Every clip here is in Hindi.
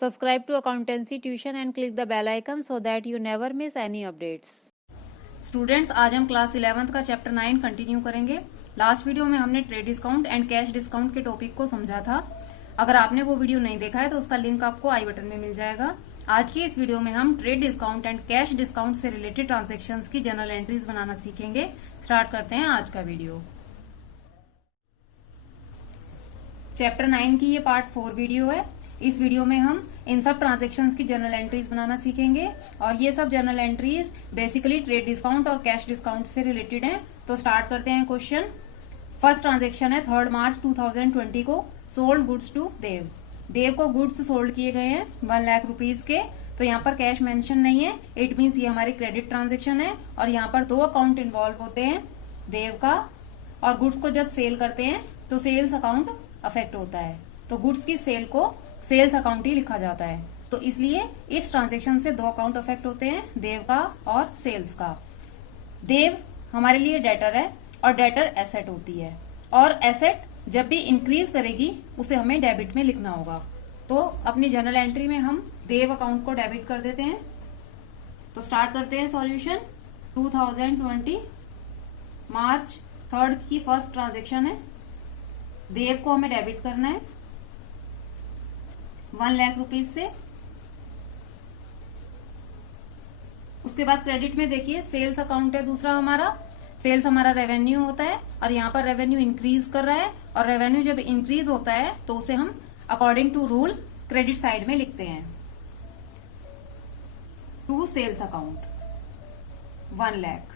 Subscribe to Accountancy Tuition and click the bell icon so that you never miss any updates. Students, आज हम क्लास 11th का चैप्टर 9 कंटिन्यू करेंगे। लास्ट वीडियो में हमने trade discount and cash discount के टॉपिक को समझा था। अगर आपने वो वीडियो नहीं देखा है तो उसका लिंक आपको आई बटन में मिल जाएगा। आज की इस वीडियो में हम trade discount and cash discount से रिलेटेड ट्रांजेक्शन्स की जनरल एंट्रीज बनाना सीखेंगे। स्टार्ट करते हैं आज का वीडियो। चैप्टर 9 की ये पार्ट 4 वीडियो है। इस वीडियो में हम इन सब ट्रांजैक्शंस की जनरल एंट्रीज बनाना सीखेंगे और ये सब general entries basically trade discount और कैश डिस्काउंट से रिलेटेड हैं। तो स्टार्ट करते हैं क्वेश्चन। फर्स्ट ट्रांजैक्शन है 3 मार्च 2020 को सोल्ड गुड्स टू देव। देव को गुड्स सोल्ड किए गए हैं 1 लाख रुपीज के। तो यहाँ पर कैश मेंशन नहीं है, इट मीन्स ये हमारी क्रेडिट ट्रांजेक्शन है और यहाँ पर 2 अकाउंट इन्वॉल्व होते हैं, देव का और गुड्स को जब सेल करते हैं तो सेल्स अकाउंट अफेक्ट होता है। तो गुड्स की सेल को सेल्स अकाउंट ही लिखा जाता है। तो इसलिए इस ट्रांजैक्शन से 2 अकाउंट अफेक्ट होते हैं, देव का और सेल्स का। देव हमारे लिए डेटर है और डेटर एसेट होती है और एसेट जब भी इंक्रीज करेगी उसे हमें डेबिट में लिखना होगा। तो अपनी जनरल एंट्री में हम देव अकाउंट को डेबिट कर देते हैं। तो स्टार्ट करते हैं सॉल्यूशन। 2020 मार्च 3 की फर्स्ट ट्रांजैक्शन है। देव को हमें डेबिट करना है 1 लाख रुपीज से। उसके बाद क्रेडिट में देखिए सेल्स अकाउंट है दूसरा हमारा। सेल्स हमारा रेवेन्यू होता है और यहाँ पर रेवेन्यू इंक्रीज कर रहा है और रेवेन्यू जब इंक्रीज होता है तो उसे हम according to rule credit side में लिखते हैं। To sales account 1 lakh.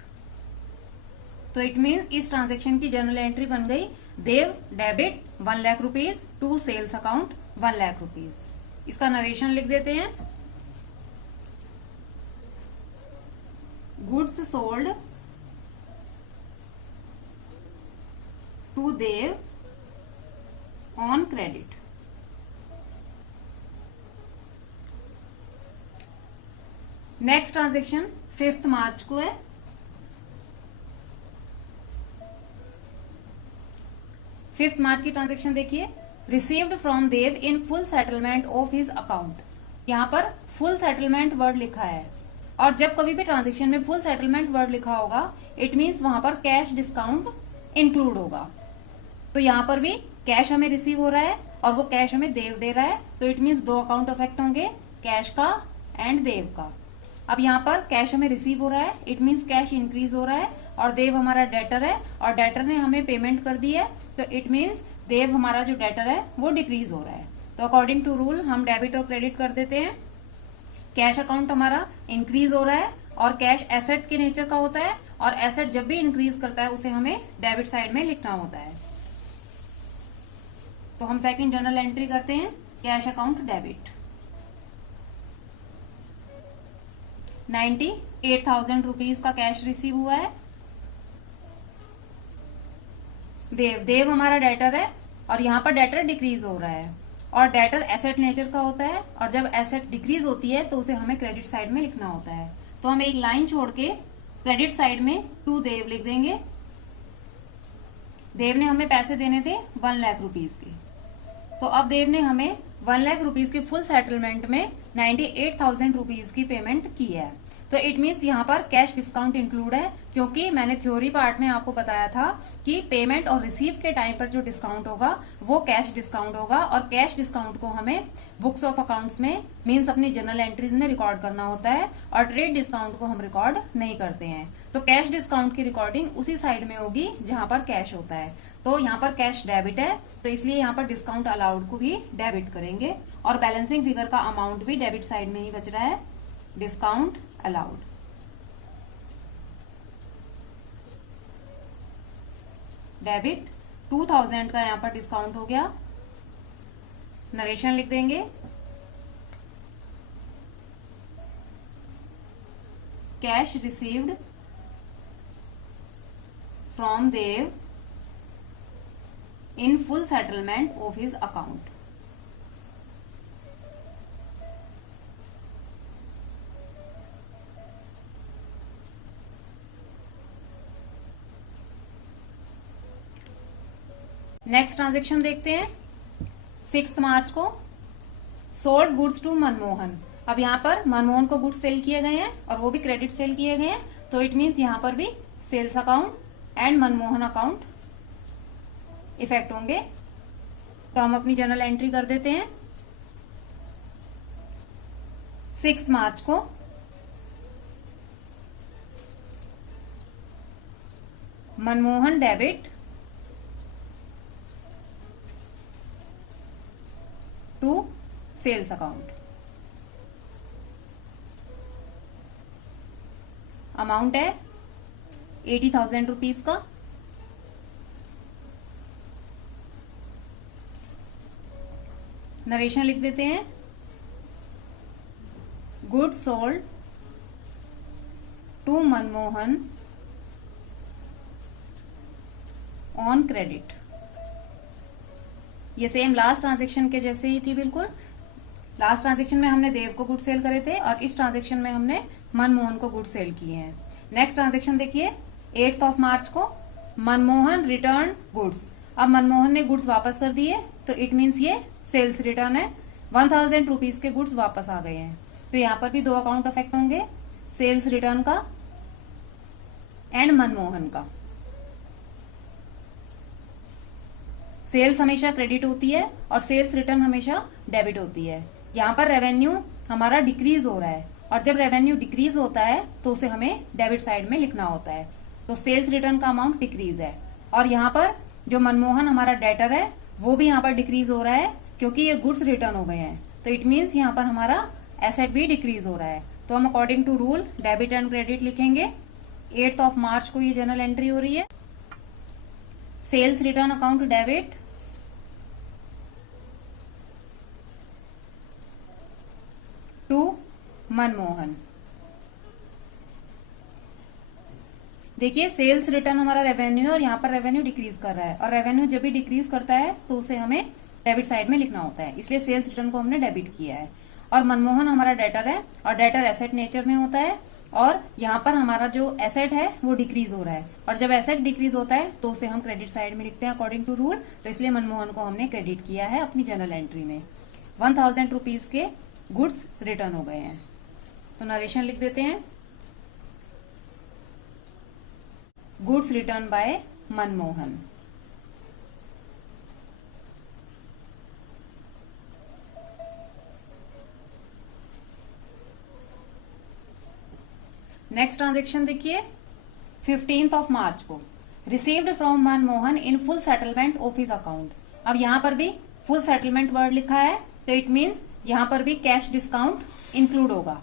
तो इट मीन्स इस ट्रांजेक्शन की जनरल एंट्री बन गई Dev debit 1 lakh rupees to sales account 1 lakh rupees. इसका नरेशन लिख देते हैं। Goods sold to Dev on credit. Next transaction 5 March को है। फिफ्थ मार्च की ट्रांजेक्शन देखिए, received from Dev in full settlement of his account. यहाँ पर फुल सेटलमेंट वर्ड लिखा है और जब कभी भी ट्रांजेक्शन में फुल सेटलमेंट वर्ड लिखा होगा इट मीन्स वहां पर कैश डिस्काउंट इंक्लूड होगा। तो यहाँ पर भी कैश हमें रिसीव हो रहा है और वो कैश हमें देव दे रहा है। तो इट मीन्स 2 अकाउंट अफेक्ट होंगे, कैश का एंड देव का। अब यहाँ पर कैश हमें रिसीव हो रहा है, इट मीन्स कैश इंक्रीज हो रहा है और देव हमारा डेटर है और डेटर ने हमें पेमेंट कर दी है। तो इट मीन्स देव हमारा जो डेटर है वो डिक्रीज हो रहा है। तो अकॉर्डिंग टू रूल हम डेबिट और क्रेडिट कर देते हैं। कैश अकाउंट हमारा इंक्रीज हो रहा है और कैश एसेट के नेचर का होता है और एसेट जब भी इंक्रीज करता है उसे हमें डेबिट साइड में लिखना होता है। तो हम सेकंड जर्नल एंट्री करते हैं कैश अकाउंट डेबिट। 98,000 रुपीज का कैश रिसीव हुआ है। देव हमारा डेटर है और यहाँ पर डेटर डिक्रीज हो रहा है और डेटर एसेट नेचर का होता है और जब एसेट डिक्रीज होती है तो उसे हमें क्रेडिट साइड में लिखना होता है। तो हम एक लाइन छोड़ के क्रेडिट साइड में टू देव लिख देंगे। देव ने हमें पैसे देने थे 1 लाख रुपीज के। तो अब देव ने हमें 1 लाख रुपीज के फुल सेटलमेंट में 98,000 रुपीज की पेमेंट की है। तो इट मीन्स यहाँ पर कैश डिस्काउंट इंक्लूड है क्योंकि मैंने थ्योरी पार्ट में आपको बताया था कि पेमेंट और रिसीव के टाइम पर जो डिस्काउंट होगा वो कैश डिस्काउंट होगा और कैश डिस्काउंट को हमें बुक्स ऑफ अकाउंट्स में मीन्स अपनी जनरल एंट्रीज में रिकॉर्ड करना होता है और ट्रेड डिस्काउंट को हम रिकॉर्ड नहीं करते हैं। तो कैश डिस्काउंट की रिकॉर्डिंग उसी साइड में होगी जहां पर कैश होता है। तो यहाँ पर कैश डेबिट है तो इसलिए यहाँ पर डिस्काउंट अलाउड को भी डेबिट करेंगे और बैलेंसिंग फिगर का अमाउंट भी डेबिट साइड में ही बच रहा है, डिस्काउंट अलाउड। डेबिट 2000 का यहाँ पर डिस्काउंट हो गया। नरेशन लिख देंगे। Cash received from Dev in full settlement of his account. Next transaction देखते हैं 6 मार्च को। Sold goods to Manmohan. अब यहाँ पर मनमोहन को गुड्स सेल किए गए हैं और वो भी क्रेडिट सेल किए गए हैं, तो इट मीन्स यहाँ पर भी sales account and Manmohan account effect होंगे। तो हम अपनी जर्नल एंट्री कर देते हैं। 6 मार्च को Manmohan debit to sales account. Amount है 80,000 रुपीज का। नरेशन लिख देते हैं, goods sold to Manmohan on credit. ये सेम लास्ट ट्रांजेक्शन के जैसे ही थी बिल्कुल। लास्ट ट्रांजेक्शन में हमने देव को गुड सेल करे थे और इस ट्रांजेक्शन में हमने मनमोहन को गुड सेल किए हैं। नेक्स्ट ट्रांजेक्शन देखिए, 8 मार्च को मनमोहन रिटर्न गुड्स। अब मनमोहन ने गुड्स वापस कर दिए, तो इट मीन्स ये सेल्स रिटर्न है। 1,000 रुपीज के गुड्स वापस आ गए हैं। तो यहाँ पर भी 2 अकाउंट अफेक्ट होंगे, सेल्स रिटर्न का एंड मनमोहन का। सेल्स हमेशा क्रेडिट होती है और सेल्स रिटर्न हमेशा डेबिट होती है। यहाँ पर रेवेन्यू हमारा डिक्रीज हो रहा है और जब रेवेन्यू डिक्रीज होता है तो उसे हमें डेबिट साइड में लिखना होता है। तो सेल्स रिटर्न का अमाउंट डिक्रीज है और यहाँ पर जो मनमोहन हमारा डेटर है वो भी यहाँ पर डिक्रीज हो रहा है क्योंकि ये गुड्स रिटर्न हो गए हैं। तो इट मीन्स यहाँ पर हमारा एसेट भी डिक्रीज हो रहा है। तो हम according to rule debit and credit लिखेंगे। 8 मार्च को ये जर्नल एंट्री हो रही है। Sales return account debit to Manmohan. देखिए सेल्स रिटर्न हमारा रेवेन्यू है और यहाँ पर रेवेन्यू डिक्रीज कर रहा है और रेवेन्यू जब भी डिक्रीज करता है तो उसे हमें डेबिट साइड में लिखना होता है, इसलिए सेल्स रिटर्न को हमने डेबिट किया है। और मनमोहन हमारा डेटर है और डेटर एसेट नेचर में होता है और यहाँ पर हमारा जो एसेट है वो डिक्रीज हो रहा है और जब एसेट डिक्रीज होता है तो उसे हम क्रेडिट साइड में लिखते हैं अकॉर्डिंग टू रूल। तो इसलिए मनमोहन को हमने क्रेडिट किया है अपनी जर्नल एंट्री में। 1,000 रुपीज के गुड्स रिटर्न हो गए हैं। तो नरेशन लिख देते हैं, goods return by Manmohan. Next transaction देखिए, 15 मार्च को received from Manmohan in full settlement of his account. अब यहां पर भी फुल सेटलमेंट वर्ड लिखा है तो इट मीन्स यहां पर भी कैश डिस्काउंट इंक्लूड होगा।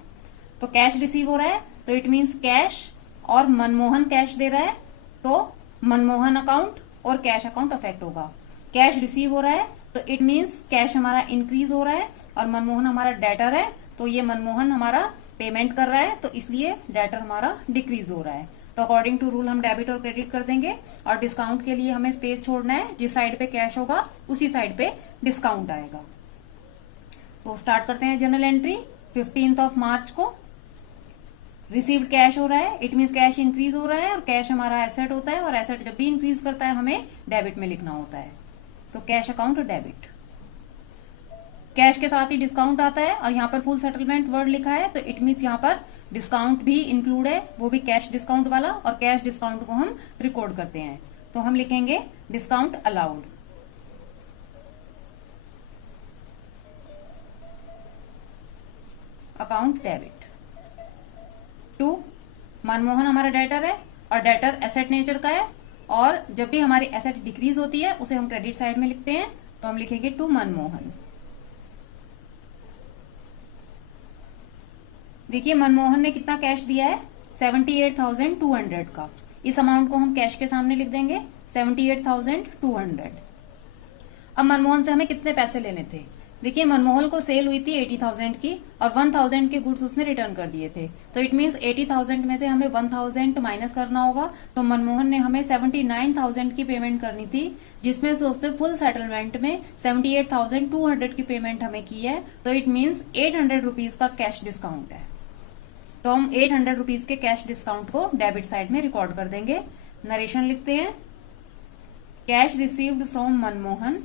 तो कैश रिसीव हो रहा है तो इट मीन्स कैश और मनमोहन कैश दे रहा है तो मनमोहन अकाउंट और कैश अकाउंट अफेक्ट होगा। कैश रिसीव हो रहा है तो इट मीन्स कैश हमारा इंक्रीज हो रहा है और मनमोहन हमारा डेटर है तो ये मनमोहन हमारा पेमेंट कर रहा है तो इसलिए डेटर हमारा डिक्रीज हो रहा है। तो अकॉर्डिंग टू रूल हम डेबिट और क्रेडिट कर देंगे और डिस्काउंट के लिए हमें स्पेस छोड़ना है। जिस साइड पे कैश होगा उसी साइड पे डिस्काउंट आएगा। तो स्टार्ट करते हैं जर्नल एंट्री। 15 मार्च को रिसीव्ड कैश हो रहा है, इट मीन्स कैश इंक्रीज हो रहा है और कैश हमारा एसेट होता है और एसेट जब भी इंक्रीज करता है हमें डेबिट में लिखना होता है। तो कैश अकाउंट और डेबिट। कैश के साथ ही डिस्काउंट आता है और यहाँ पर फुल सेटलमेंट वर्ड लिखा है तो इट मीन्स यहाँ पर डिस्काउंट भी इंक्लूड है, वो भी कैश डिस्काउंट वाला, और कैश डिस्काउंट को हम रिकॉर्ड करते हैं तो हम लिखेंगे discount allowed. Account debit to Manmohan हमारा डेटर है और डेटर एसेट नेचर का है और जब भी हमारी एसेट डिक्रीज होती है उसे हम क्रेडिट साइड में लिखते हैं तो हम लिखेंगे टू मनमोहन। देखिए मनमोहन ने कितना कैश दिया है, 78,200 का। इस अमाउंट को हम कैश के सामने लिख देंगे 78,200। अब मनमोहन से हमें कितने पैसे लेने थे, देखिए मनमोहन को सेल हुई थी 80,000 की और 1,000 के गुड्स उसने रिटर्न कर दिए थे तो इट मीन्स 80,000 में से हमें 1,000 माइनस करना होगा। तो मनमोहन ने हमें 79,000 की पेमेंट करनी थी जिसमें से उसने फुल सेटलमेंट में 78,200 की पेमेंट हमें की है तो इट मीन्स 800 रुपीज का कैश डिस्काउंट है। तो हम 800 रुपीज के कैश डिस्काउंट को डेबिट साइड में रिकॉर्ड कर देंगे। नरेशन लिखते हैं, cash received from Manmohan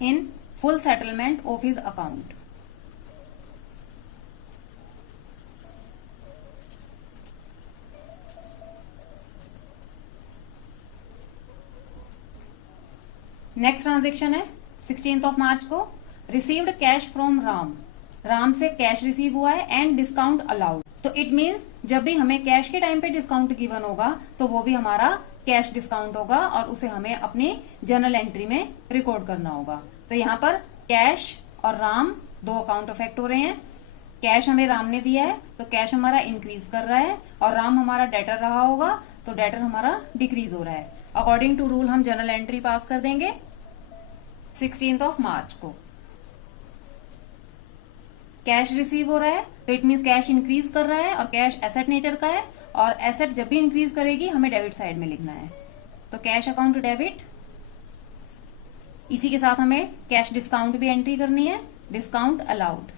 in full settlement of his account. Next transaction है 16th ऑफ मार्च को, received cash from Ram. Ram से कैश रिसीव हुआ है एंड डिस्काउंट अलाउड। तो इट मीन्स जब भी हमें कैश के टाइम पे डिस्काउंट गिवन होगा तो वो भी हमारा कैश डिस्काउंट होगा और उसे हमें अपनी जर्नल एंट्री में रिकॉर्ड करना होगा। तो यहाँ पर कैश और राम दो अकाउंट अफेक्ट हो रहे हैं। कैश हमें राम ने दिया है तो कैश हमारा इंक्रीज कर रहा है और राम हमारा डेटर रहा होगा तो डेटर हमारा डिक्रीज हो रहा है। अकॉर्डिंग टू रूल हम जर्नल एंट्री पास कर देंगे 16th ऑफ मार्च को। कैश रिसीव हो रहा है तो इट मीन्स कैश इंक्रीज कर रहा है और कैश एसेट नेचर का है और एसेट जब भी इंक्रीज करेगी हमें डेबिट साइड में लिखना है। तो कैश अकाउंट डेबिट, इसी के साथ हमें कैश डिस्काउंट भी एंट्री करनी है, डिस्काउंट अलाउड।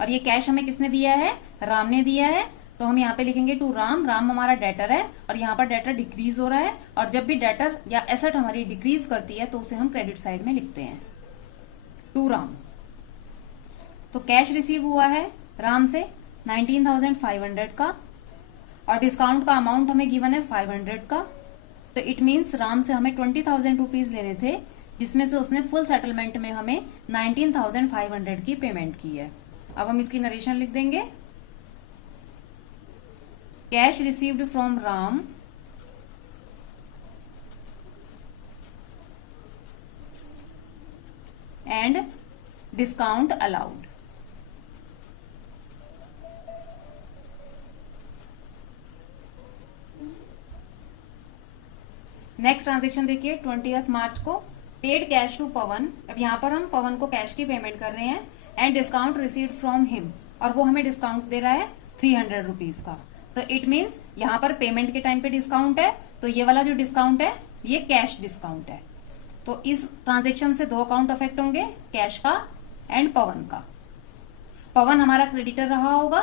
और ये कैश हमें किसने दिया है? राम ने दिया है। तो हम यहाँ पे लिखेंगे टू राम। राम हमारा डेटर है और यहाँ पर डेटर डिक्रीज हो रहा है और जब भी डेटर या एसेट हमारी डिक्रीज करती है तो उसे हम क्रेडिट साइड में लिखते हैं, टू राम। तो कैश रिसीव हुआ है राम से 19,500 का और डिस्काउंट का अमाउंट हमें गिवन है 500 का। तो इट मीन्स राम से हमें 20,000 रुपीज लेने थे जिसमें से उसने फुल सेटलमेंट में हमें 19,500 की पेमेंट की है। अब हम इसकी नरेशन लिख देंगे। Cash received from Ram and discount allowed. Next transaction देखिए 20th मार्च को, पेड कैश टू पवन। अब यहाँ पर हम पवन को कैश की पेमेंट कर रहे हैं and discount received from him और वो हमें डिस्काउंट दे रहा है 300 रुपीज का। तो इट मीन्स यहाँ पर पेमेंट के टाइम पे डिस्काउंट है तो ये वाला जो डिस्काउंट है ये कैश डिस्काउंट है। तो इस ट्रांजेक्शन से दो अकाउंट अफेक्ट होंगे, कैश का एंड पवन का। पवन हमारा क्रेडिटर रहा होगा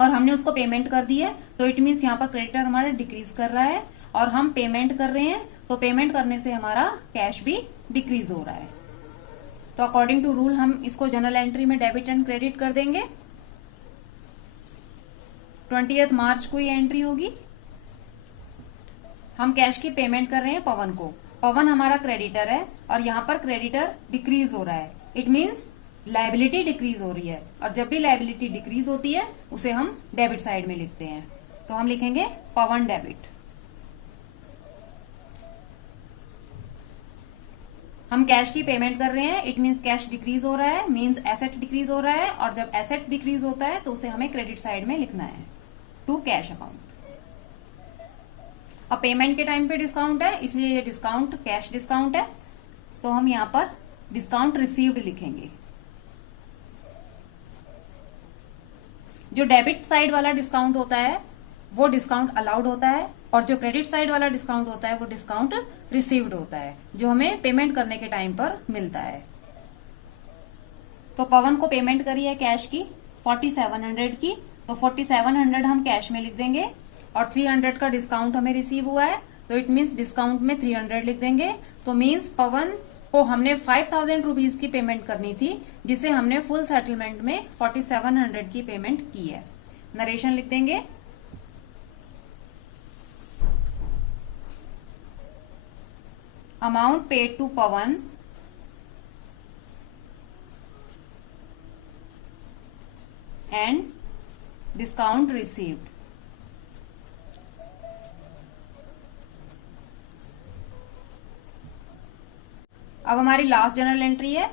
और हमने उसको पेमेंट कर दी है तो इट मीन्स यहाँ पर क्रेडिटर हमारा डिक्रीज कर रहा है और हम पेमेंट कर रहे हैं तो पेमेंट करने से हमारा कैश भी डिक्रीज हो रहा है। तो अकॉर्डिंग टू रूल हम इसको जर्नल एंट्री में डेबिट एंड क्रेडिट कर देंगे। 20th मार्च को ये एंट्री होगी। हम कैश की पेमेंट कर रहे हैं पवन को। पवन हमारा क्रेडिटर है और यहाँ पर क्रेडिटर डिक्रीज हो रहा है। इट मीन्स लायबिलिटी डिक्रीज हो रही है और जब भी लायबिलिटी डिक्रीज होती है उसे हम डेबिट साइड में लिखते हैं। तो हम लिखेंगे पवन डेबिट। हम कैश की पेमेंट कर रहे हैं, इट मीन्स कैश डिक्रीज हो रहा है, मीन्स एसेट डिक्रीज हो रहा है और जब एसेट डिक्रीज होता है तो उसे हमें क्रेडिट साइड में लिखना है, टू कैश अकाउंट। अब पेमेंट के टाइम पे डिस्काउंट है इसलिए ये डिस्काउंट कैश डिस्काउंट है तो हम यहाँ पर डिस्काउंट रिसीव्ड लिखेंगे। जो डेबिट साइड वाला डिस्काउंट होता है वो डिस्काउंट अलाउड होता है और जो क्रेडिट साइड वाला डिस्काउंट होता है वो डिस्काउंट रिसीव्ड होता है जो हमें पेमेंट करने के टाइम पर मिलता है। तो पवन को पेमेंट करी है कैश की 4700 की, तो 4700 हम कैश में लिख देंगे और 300 का डिस्काउंट हमें रिसीव हुआ है तो इट मीन्स डिस्काउंट में 300 लिख देंगे। तो मीन्स पवन को हमने 5,000 रुपीज की पेमेंट करनी थी जिसे हमने फुल सेटलमेंट में 4700 की पेमेंट की है। नरेशन लिख देंगे। Amount paid to Pavan and discount received. अब हमारी लास्ट जर्नल एंट्री है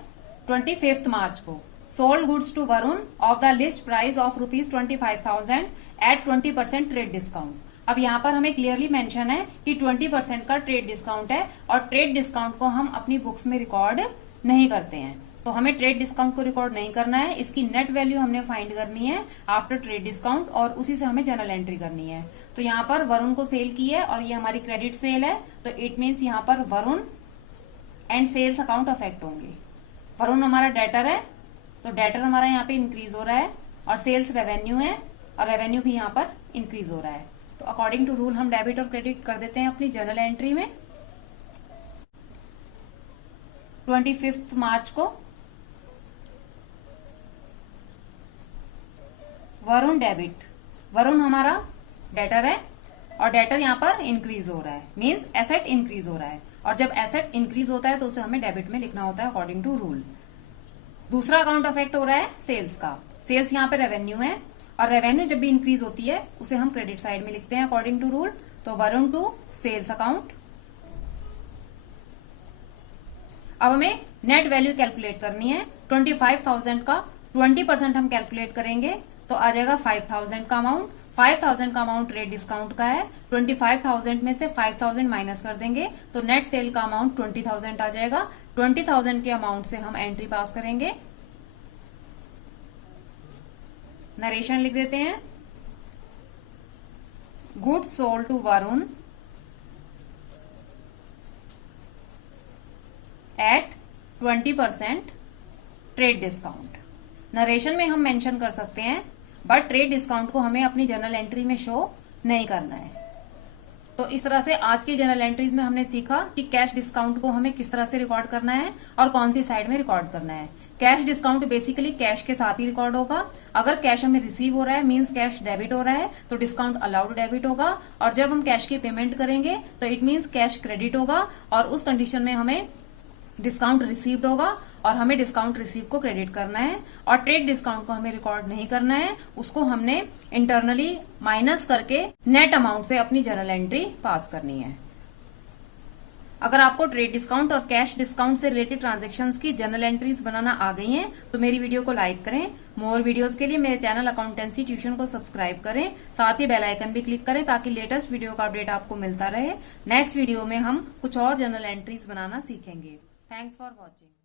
25th मार्च को, sold goods to Varun of the list price of ₹25,000 at 20% trade discount. अब यहाँ पर हमें क्लियरली मेंशन है कि 20% का ट्रेड डिस्काउंट है और ट्रेड डिस्काउंट को हम अपनी बुक्स में रिकॉर्ड नहीं करते हैं तो हमें ट्रेड डिस्काउंट को रिकॉर्ड नहीं करना है। इसकी नेट वैल्यू हमने फाइंड करनी है आफ्टर ट्रेड डिस्काउंट और उसी से हमें जर्नल एंट्री करनी है। तो यहाँ पर वरुण को सेल की है और ये हमारी क्रेडिट सेल है तो इट मीन्स यहाँ पर Varun and sales account affect होंगे। वरुण हमारा डेटर है तो डेटर हमारा यहाँ पे इंक्रीज हो रहा है और सेल्स रेवेन्यू है और रेवेन्यू भी यहाँ पर इंक्रीज हो रहा है तो अकॉर्डिंग टू रूल हम डेबिट और क्रेडिट कर देते हैं अपनी जर्नल एंट्री में। 25 मार्च को वरुण डेबिट, वरुण हमारा डेटर है और डेटर यहाँ पर इंक्रीज हो रहा है, मींस एसेट इंक्रीज हो रहा है, और जब एसेट इंक्रीज होता है तो उसे हमें डेबिट में लिखना होता है अकॉर्डिंग टू रूल। दूसरा अकाउंट अफेक्ट हो रहा है सेल्स का। सेल्स यहाँ पे रेवेन्यू है और रेवेन्यू जब भी इंक्रीज होती है उसे हम क्रेडिट साइड में लिखते हैं अकॉर्डिंग टू रूल। तो वरुण टू सेल्स अकाउंट। अब हमें नेट वैल्यू कैलकुलेट करनी है। 25,000 का 20% हम कैलकुलेट करेंगे तो आ जाएगा 5,000 का अमाउंट। 5,000 का अमाउंट ट्रेड डिस्काउंट का है। 25,000 में से 5,000 माइनस कर देंगे तो नेट सेल का अमाउंट 20,000 आ जाएगा। 20,000 के अमाउंट से हम एंट्री पास करेंगे। नरेशन लिख देते हैं। Goods sold to Varun at 20% trade discount. Narration में हम मेंशन कर सकते हैं, बट ट्रेड डिस्काउंट को हमें अपनी जर्नल एंट्री में शो नहीं करना है। तो इस तरह से आज की जर्नल एंट्रीज में हमने सीखा कि कैश डिस्काउंट को हमें किस तरह से रिकॉर्ड करना है और कौन सी साइड में रिकॉर्ड करना है। कैश डिस्काउंट बेसिकली कैश के साथ ही रिकॉर्ड होगा। अगर कैश हमें रिसीव हो रहा है, मींस कैश डेबिट हो रहा है, तो डिस्काउंट अलाउड डेबिट होगा। और जब हम कैश की पेमेंट करेंगे तो इट मींस कैश क्रेडिट होगा, और उस कंडीशन में हमें डिस्काउंट रिसीव्ड होगा और हमें डिस्काउंट रिसीव को क्रेडिट करना है। और ट्रेड डिस्काउंट को हमें रिकॉर्ड नहीं करना है, उसको हमने इंटरनली माइनस करके नेट अमाउंट से अपनी जर्नल एंट्री पास करनी है। अगर आपको ट्रेड डिस्काउंट और कैश डिस्काउंट से रिलेटेड ट्रांजैक्शंस की जर्नल एंट्रीज बनाना आ गई हैं तो मेरी वीडियो को लाइक करें। मोर वीडियोस के लिए मेरे चैनल अकाउंटेंसी ट्यूशन को सब्सक्राइब करें, साथ ही बेल आइकन भी क्लिक करें ताकि लेटेस्ट वीडियो का अपडेट आपको मिलता रहे। नेक्स्ट वीडियो में हम कुछ और जर्नल एंट्रीज बनाना सीखेंगे। Thanks for watching.